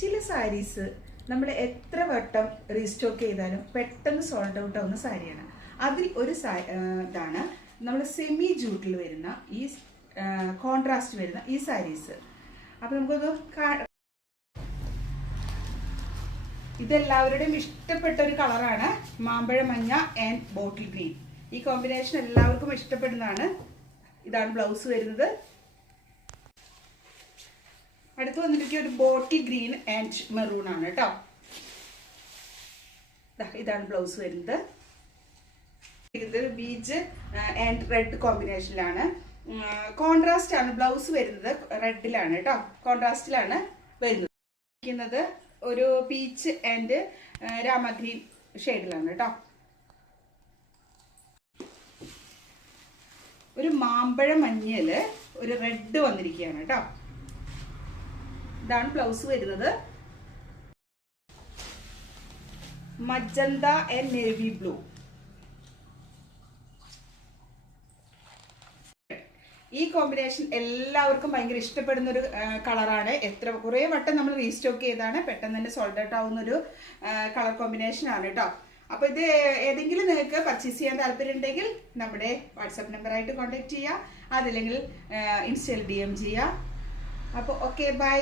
ചില സാരീസ് നമ്മൾ എത്ര വട്ടം റീസ്റ്റോക്ക് ചെയ്താലും പെട്ടെന്ന് സോൾഡ് ഔട്ട് ആവുന്ന സാരിയാണ്. അതിൽ ഒരു ഇതാണ് നമ്മൾ സെമി ജൂട്ടിൽ വരുന്ന ഈ കോൺട്രാസ്റ്റ് വരുന്ന ഈ സാരീസ്. അപ്പൊ നമുക്കൊന്ന് ഇതെല്ലാവരുടെയും ഇഷ്ടപ്പെട്ട ഒരു കളറാണ് മാമ്പഴ മഞ്ഞ ആൻഡ് ബോട്ടിൽ ഗ്രീൻ. ഈ കോമ്പിനേഷൻ എല്ലാവർക്കും ഇഷ്ടപ്പെടുന്നതാണ്. ഇതാണ് ബ്ലൗസ് വരുന്നത്. അടുത്ത് വന്നിരിക്കുക ഒരു ബോട്ടിൽ ഗ്രീൻ ആൻഡ് മെറൂൺ ആണ് കേട്ടോ. ഇതാണ് ബ്ലൗസ് വരുന്നത്. ഇത് ബീച്ച് ആൻഡ് റെഡ് കോമ്പിനേഷനിലാണ്. കോൺട്രാസ്റ്റ് ആണ് ബ്ലൗസ് വരുന്നത്. റെഡിലാണ് കേട്ടോ, കോൺട്രാസ്റ്റിലാണ് വരുന്നത്. ഒരു പീച്ച് ആൻഡ് രാമ ഗ്രീൻ ഷെയ്ഡിലാണ് കേട്ടോ. ഒരു മാമ്പഴ മഞ്ഞയില് ഒരു റെഡ് വന്നിരിക്കുകയാണ് കേട്ടോ. ഇതാണ് ബ്ലൗസ് വരുന്നത്. Magenta and navy blue. ഈ കോമ്പിനേഷൻ എല്ലാവർക്കും ഭയങ്കര ഇഷ്ടപ്പെടുന്ന ഒരു കളറാണ്. കുറേ വട്ടം നമ്മൾ റീസ്റ്റോക്ക് ചെയ്താണ് പെട്ടെന്ന് തന്നെ സോൾഡ് ഔട്ട് ആവുന്ന ഒരു കളർ കോമ്പിനേഷൻ ആണ് കേട്ടോ. അപ്പൊ ഇത് ഏതെങ്കിലും നിങ്ങൾക്ക് പർച്ചേസ് ചെയ്യാൻ താല്പര്യം ഉണ്ടെങ്കിൽ നമ്മുടെ വാട്സാപ്പ് നമ്പറായിട്ട് കോൺടാക്ട് ചെയ്യുക, അതല്ലെങ്കിൽ ഇൻസ്റ്റയിൽ DM ചെയ്യുക. അപ്പോൾ ഓക്കെ, ബൈ.